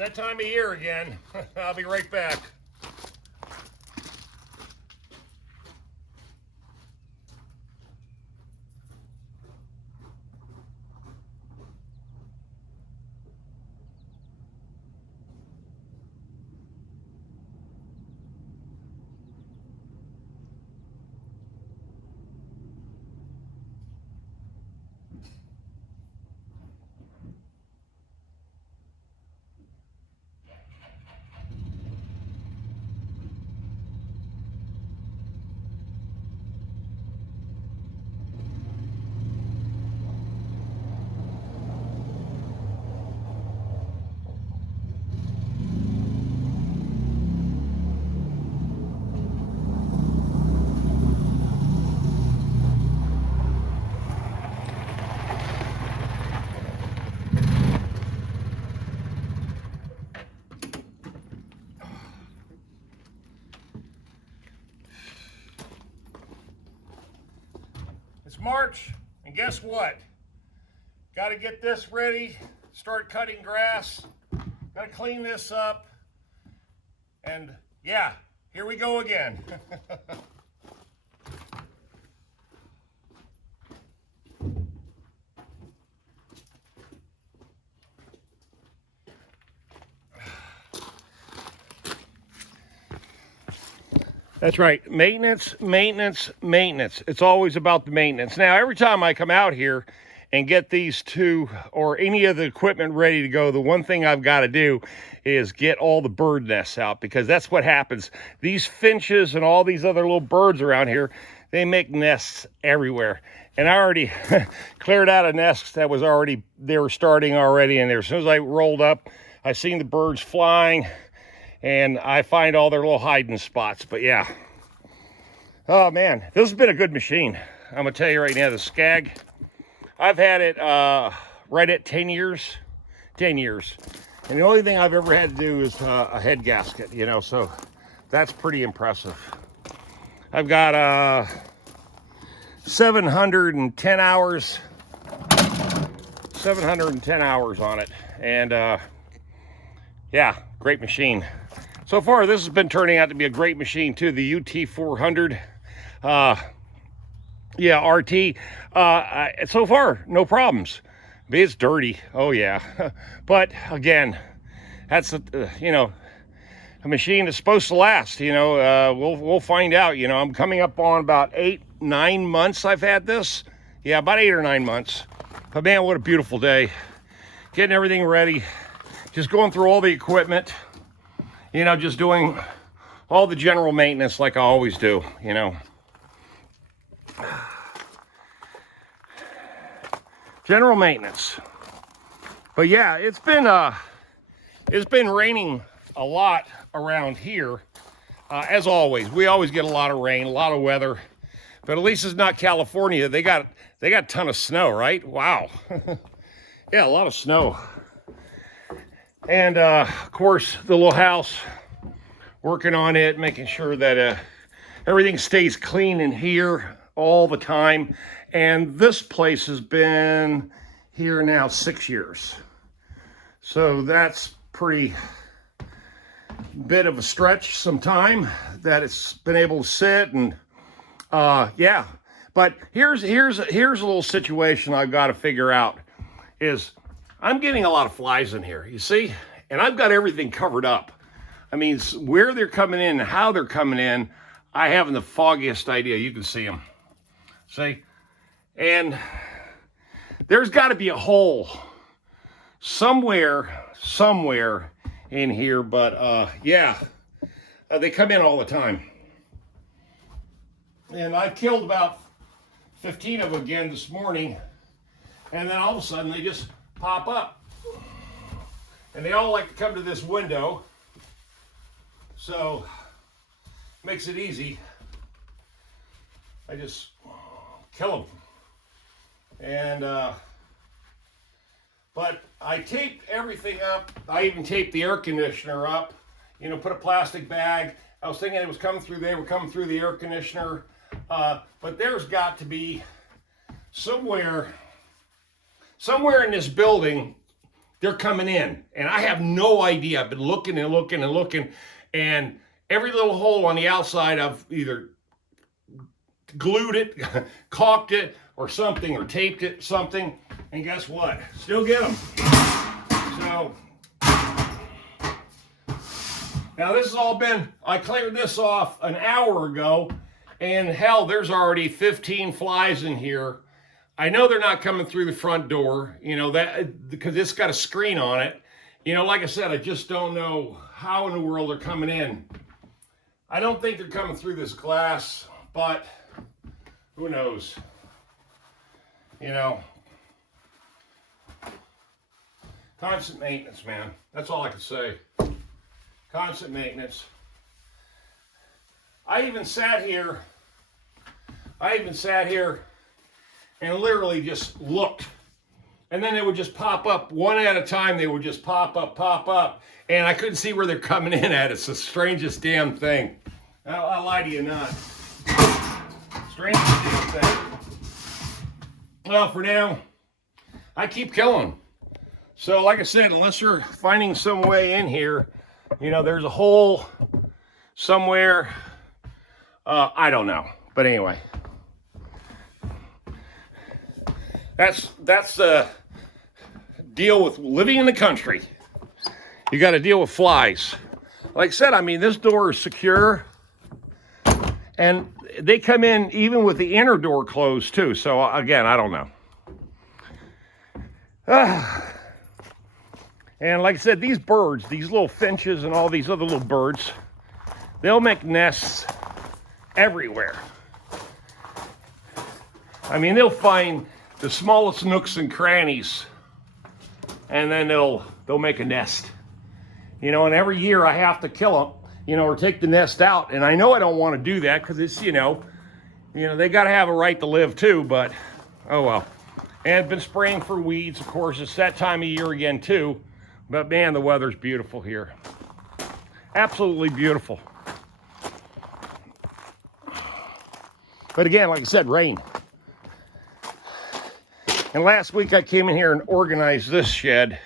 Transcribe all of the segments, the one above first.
that time of year again. I'll be right back. It's March, and guess what? Got to get this ready, start cutting grass, got to clean this up, and yeah, here we go again. That's right. Maintenance, maintenance, maintenance. It's always about the maintenance. Now, every time I come out here and get these two or any of the equipment ready to go, the one thing I've got to do is get all the bird nests out, because that's what happens. These finches and all these other little birds around here, they make nests everywhere. And I already cleared out a nest that was already, they were starting already in there. As soon as I rolled up, I seen the birds flying, and I find all their little hiding spots. But yeah, oh man, this has been a good machine. I'm gonna tell you right now, the Skag, I've had it right at 10 years. And the only thing I've ever had to do is a head gasket, you know, so that's pretty impressive. I've got 710 hours on it, and yeah, great machine. So far, this has been turning out to be a great machine too. The UT400, yeah, RT. So far, no problems. It's dirty, oh yeah. But again, that's you know, a machine that's supposed to last. You know, we'll find out. You know, I'm coming up on about 8-9 months. I've had this. Yeah, about 8 or 9 months. But man, what a beautiful day! Getting everything ready, just going through all the equipment. You know, just doing all the general maintenance like I always do, you know. General maintenance. But yeah, it's been raining a lot around here. As always, we always get a lot of rain, a lot of weather. But at least it's not California. They got a ton of snow, right? Wow. Yeah, a lot of snow. And of course, the little house, working on it, making sure that everything stays clean in here all the time. And this place has been here now 6 years. So that's pretty bit of a stretch, some time that it's been able to sit, and yeah. But here's a little situation I've got to figure out is, I'm getting a lot of flies in here, you see? And I've got everything covered up. I mean, where they're coming in and how they're coming in, I haven't the foggiest idea. You can see them. See? And there's got to be a hole somewhere in here. But yeah, they come in all the time. And I killed about 15 of them again this morning. And then all of a sudden they just pop up, and they all like to come to this window, so makes it easy. I just kill them, and but I taped everything up. I even taped the air conditioner up, you know, put a plastic bag. I was thinking it was coming through, they were coming through the air conditioner, but there's got to be somewhere in this building, they're coming in. And I have no idea. I've been looking and looking and looking. And every little hole on the outside, I've either glued it, caulked it, or something, or taped it, something. And guess what? Still get them. So, now this has all been, I cleared this off an hour ago, and hell, there's already 15 flies in here. I know they're not coming through the front door, you know, that because it's got a screen on it. You know, like I said, I just don't know how in the world they're coming in. I don't think they're coming through this glass, but who knows? You know, constant maintenance, man. That's all I can say. Constant maintenance. I even sat here and literally just looked. And then they would just pop up one at a time. They would just pop up. And I couldn't see where they're coming in at. It's the strangest damn thing. I'll lie to you not. Strangest damn thing. Well, for now, I keep killing. So like I said, unless you're finding some way in here, you know, there's a hole somewhere. I don't know. But anyway. That's the deal with living in the country. You got to deal with flies. Like I said, I mean, this door is secure. And they come in even with the inner door closed too. So again, I don't know. And like I said, these birds, these little finches and all these other little birds, they'll make nests everywhere. I mean, they'll find the smallest nooks and crannies, and then they'll make a nest. You know, and every year I have to kill them, you know, or take the nest out. And I know I don't want to do that because it's, you know, they got to have a right to live too, but oh well. And I've been spraying for weeds, of course. It's that time of year again too. But man, the weather's beautiful here. Absolutely beautiful. But again, like I said, rain. And last week I came in here and organized this shed.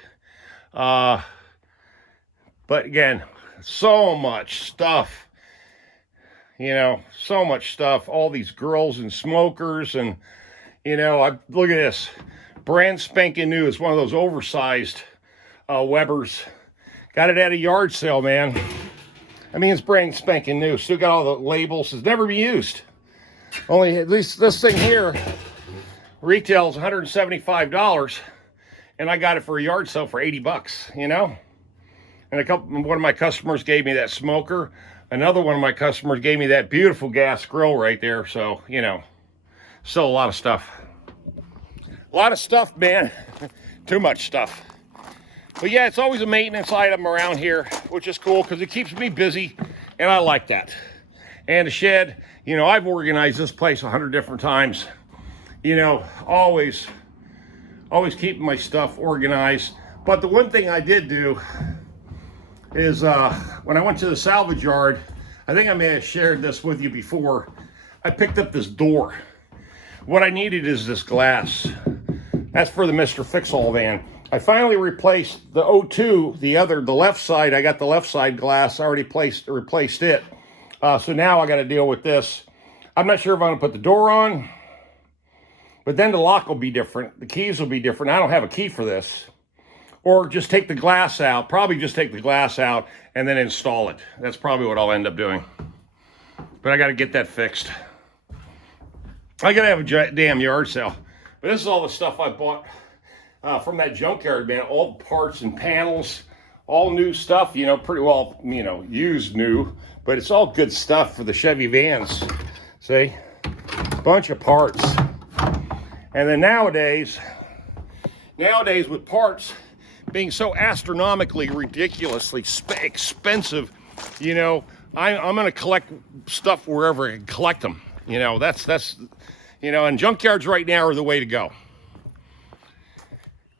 But again, so much stuff. You know, so much stuff. All these grills and smokers. And, you know, look at this. Brand spanking new. It's one of those oversized Weber's. Got it at a yard sale, man. I mean, it's brand spanking new. Still got all the labels. It's never been used. Only, at least this thing here retails $175, and I got it for a yard sale for 80 bucks, you know? And one of my customers gave me that smoker. Another one of my customers gave me that beautiful gas grill right there. So, you know, still a lot of stuff. A lot of stuff, man. Too much stuff. But yeah, it's always a maintenance item around here, which is cool because it keeps me busy, and I like that. And the shed, you know, I've organized this place 100 different times. You know, always keeping my stuff organized. But the one thing I did do is when I went to the salvage yard, I think I may have shared this with you before, I picked up this door. What I needed is this glass. That's for the Mr. Fix-All van. I finally replaced the O2, the left side. I got the left side glass, I already replaced it. So now I got to deal with this. I'm not sure if I'm going to put the door on. But then the lock will be different. The keys will be different. I don't have a key for this. Or just take the glass out. Probably just take the glass out and then install it. That's probably what I'll end up doing. But I got to get that fixed. I got to have a damn yard sale. But this is all the stuff I bought from that junkyard, man. All the parts and panels. All new stuff, you know, pretty well, you know, used new. But it's all good stuff for the Chevy vans. See? Bunch of parts. And then nowadays with parts being so astronomically, ridiculously expensive, you know, I'm going to collect stuff wherever I can collect them. You know, that's, you know, and junkyards right now are the way to go.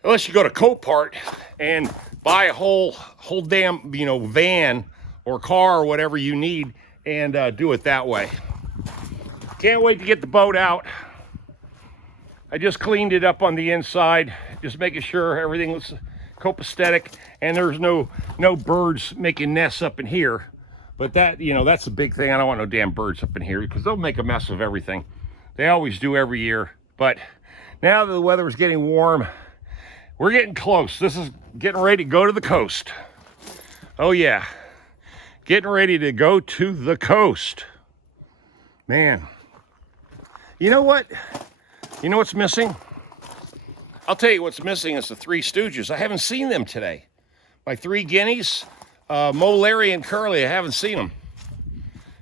Unless you go to Copart and buy a whole damn, you know, van or car or whatever you need and do it that way. Can't wait to get the boat out. I just cleaned it up on the inside, just making sure everything was, copacetic, and there's no birds making nests up in here. But that, that's the big thing. I don't want no damn birds up in here because they'll make a mess of everything. They always do every year. But now that the weather is getting warm, we're getting close. This is getting ready to go to the coast. Oh yeah, getting ready to go to the coast. Man, you know what? You know what's missing? I'll tell you what's missing is the Three Stooges. I haven't seen them today. My three guineas, Mo, Larry, and Curly, I haven't seen them.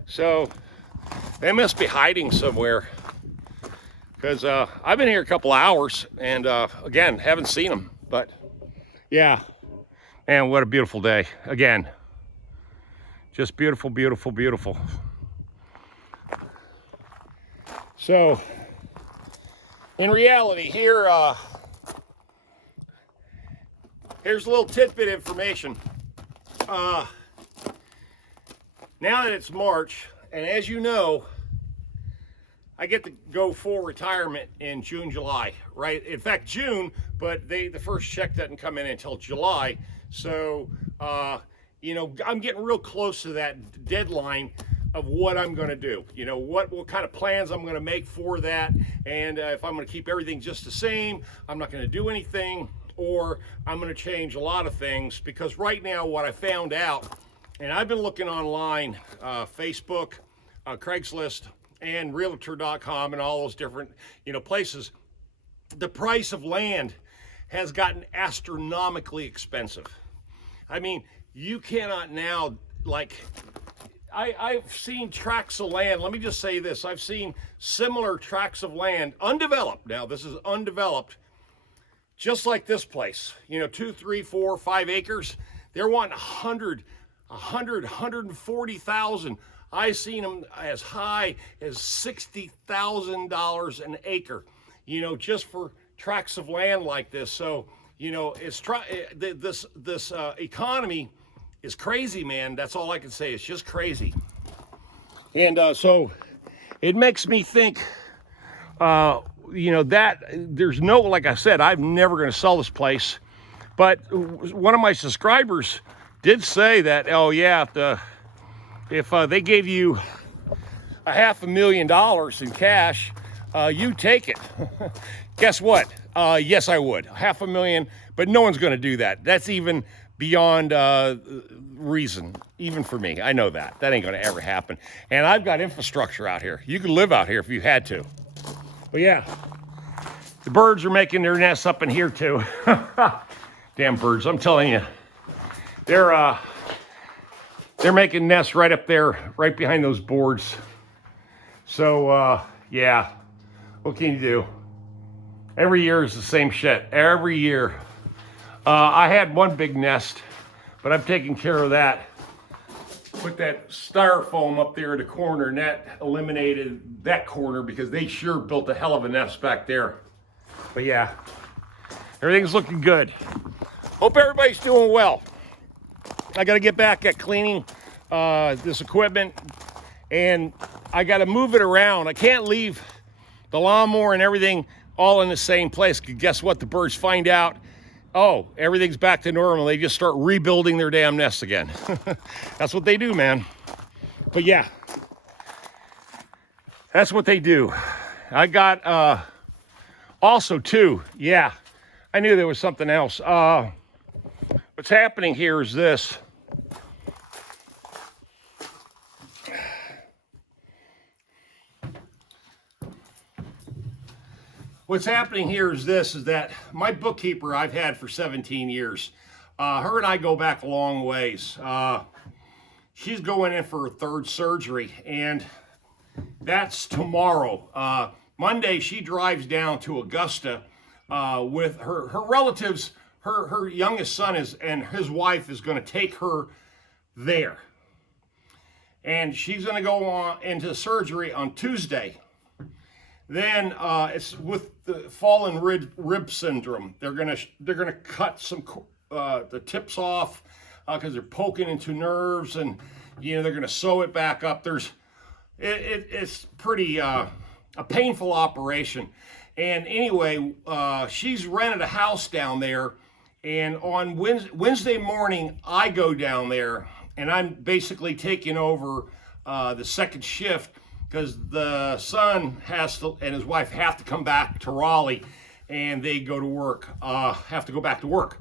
So they must be hiding somewhere. Because I've been here a couple hours and again, haven't seen them. But yeah, man, what a beautiful day. Again, just beautiful, beautiful, beautiful. So in reality here, here's a little tidbit information. Now that it's March, and as you know, I get to go full retirement in June, July, right? In fact, June, but the first check doesn't come in until July. So, I'm getting real close to that deadline of what I'm going to do. What kind of plans I'm going to make for that. And if I'm going to keep everything just the same, I'm not going to do anything, or I'm going to change a lot of things. Because right now, what I found out, and I've been looking online, Facebook, Craigslist, and Realtor.com, and all those different, places, the price of land has gotten astronomically expensive. I mean, you cannot now, I've seen tracts of land. Let me just say this. I've seen similar tracts of land, undeveloped. Now, this is undeveloped, just like this place, 2, 3, 4, 5 acres. They're wanting 140,000. I've seen them as high as $60,000 an acre, just for tracts of land like this. So, this economy is crazy, man. That's all I can say. It's just crazy. And so it makes me think, that there's no, like I said, I'm never going to sell this place. But one of my subscribers did say that, oh yeah, if they gave you $500,000 in cash, you take it. Guess what? Yes, I would. $500,000, but no one's going to do that. That's even beyond reason, even for me. I know that. That ain't going to ever happen. And I've got infrastructure out here. You could live out here if you had to. But yeah, the birds are making their nests up in here too. Damn birds, I'm telling you. They're making nests right up there, right behind those boards. So, yeah, what can you do? Every year is the same shit, every year. I had one big nest, but I've taken care of that. Put that styrofoam up there in the corner, and that eliminated that corner because they sure built a hell of a nest back there. But yeah, everything's looking good. Hope everybody's doing well. I got to get back at cleaning this equipment, and I got to move it around. I can't leave the lawnmower and everything all in the same place. Guess what? The birds find out, oh, everything's back to normal. They just start rebuilding their damn nests again. That's what they do, man. But yeah, that's what they do. I got also too, yeah, I knew there was something else. What's happening here is this. What's happening here is this, is that my bookkeeper I've had for 17 years, her and I go back a long ways. She's going in for a third surgery, and that's tomorrow. Monday, she drives down to Augusta with her relatives. Her youngest son and his wife is going to take her there. And she's going to go on into surgery on Tuesday. Then it's with the fallen rib syndrome. They're gonna cut some the tips off because they're poking into nerves, and they're gonna sew it back up. It's pretty a painful operation. And anyway, she's rented a house down there And on Wednesday morning, I go down there, and I'm basically taking over the second shift because the son has to and his wife have to come back to Raleigh, and they go to work, have to go back to work.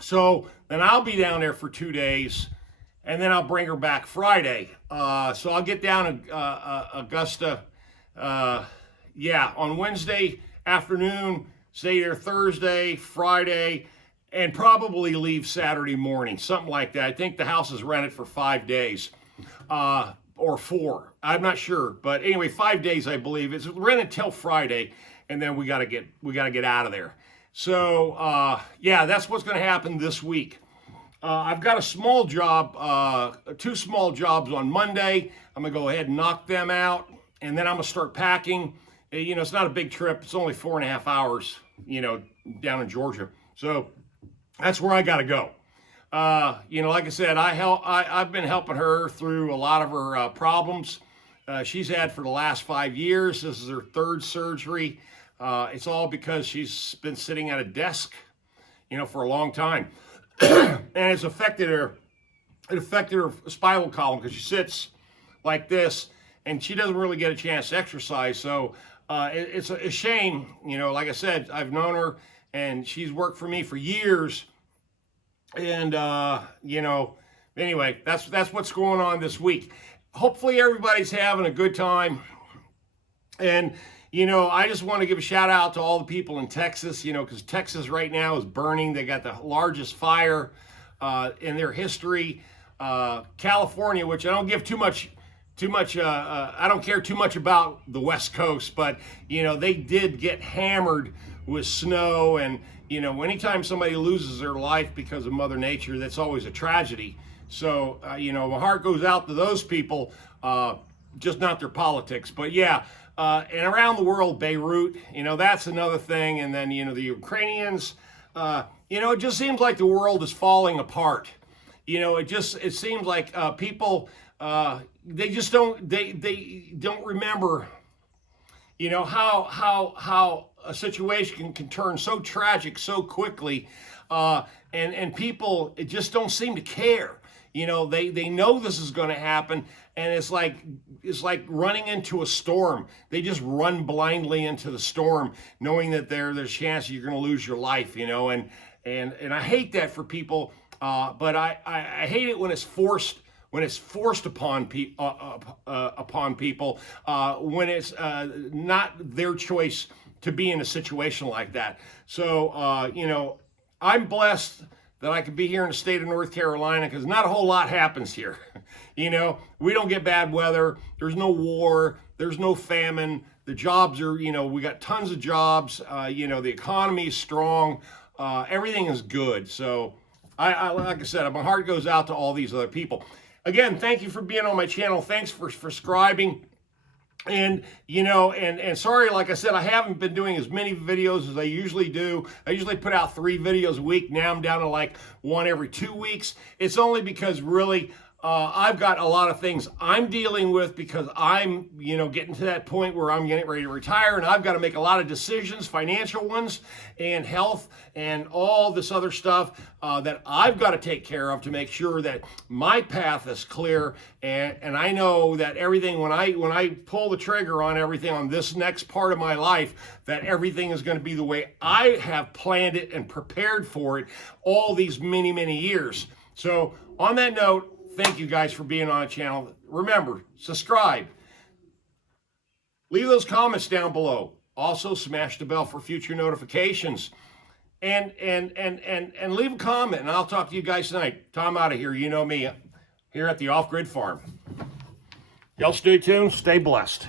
So then I'll be down there for 2 days, and then I'll bring her back Friday. So I'll get down to Augusta, on Wednesday afternoon, stay there Thursday, Friday, and probably leave Saturday morning, something like that. I think the house is rented for 5 days, or 4. I'm not sure, but anyway, 5 days I believe. It's rented till Friday, and then we gotta get out of there. So that's what's going to happen this week. I've got a small job, 2 small jobs on Monday. I'm gonna go ahead and knock them out, and then I'm gonna start packing. It's not a big trip. It's only 4.5 hours, down in Georgia. So that's where I got to go. Like I said, I've been helping her through a lot of her problems she's had for the last 5 years. This is her 3rd surgery. It's all because she's been sitting at a desk, for a long time. And it's affected her. It affected her spinal column because she sits like this and she doesn't really get a chance to exercise. So it's a shame. Like I said, I've known her and she's worked for me for years. And, anyway, that's what's going on this week. Hopefully everybody's having a good time. And, I just want to give a shout out to all the people in Texas, because Texas right now is burning. They got the largest fire in their history. California, which I don't give too much, I don't care too much about the West Coast, but, they did get hammered with snow. And, anytime somebody loses their life because of Mother Nature, that's always a tragedy. So, my heart goes out to those people, just not their politics. But yeah, and around the world, Beirut, that's another thing. And then, the Ukrainians, it just seems like the world is falling apart. It seems like people, they just don't, they don't remember, how a situation can turn so tragic so quickly. And people just don't seem to care. They know this is going to happen, and it's like running into a storm. They just run blindly into the storm, knowing that there's a chance you're going to lose your life. And I hate that for people, but I hate it when it's forced. When it's forced upon people, when it's not their choice to be in a situation like that. So, I'm blessed that I could be here in the state of North Carolina because not a whole lot happens here. We don't get bad weather. There's no war. There's no famine. The jobs are, we got tons of jobs. The economy is strong. Everything is good. So I like I said, my heart goes out to all these other people. Again, thank you for being on my channel. Thanks for subscribing. And, and sorry, like I said, I haven't been doing as many videos as I usually do. I usually put out 3 videos a week. Now I'm down to like 1 every 2 weeks. It's only because really, I've got a lot of things I'm dealing with because I'm, getting to that point where I'm getting ready to retire, and I've got to make a lot of decisions, financial ones and health and all this other stuff that I've got to take care of to make sure that my path is clear. And I know that everything, when I pull the trigger on everything on this next part of my life, that everything is going to be the way I have planned it and prepared for it all these many, many years. So on that note, thank you guys for being on the channel. Remember, subscribe. Leave those comments down below. Also, smash the bell for future notifications. And leave a comment, and I'll talk to you guys tonight. Tom out of here. You know me, here at the Off Grid Farm. Y'all stay tuned. Stay blessed.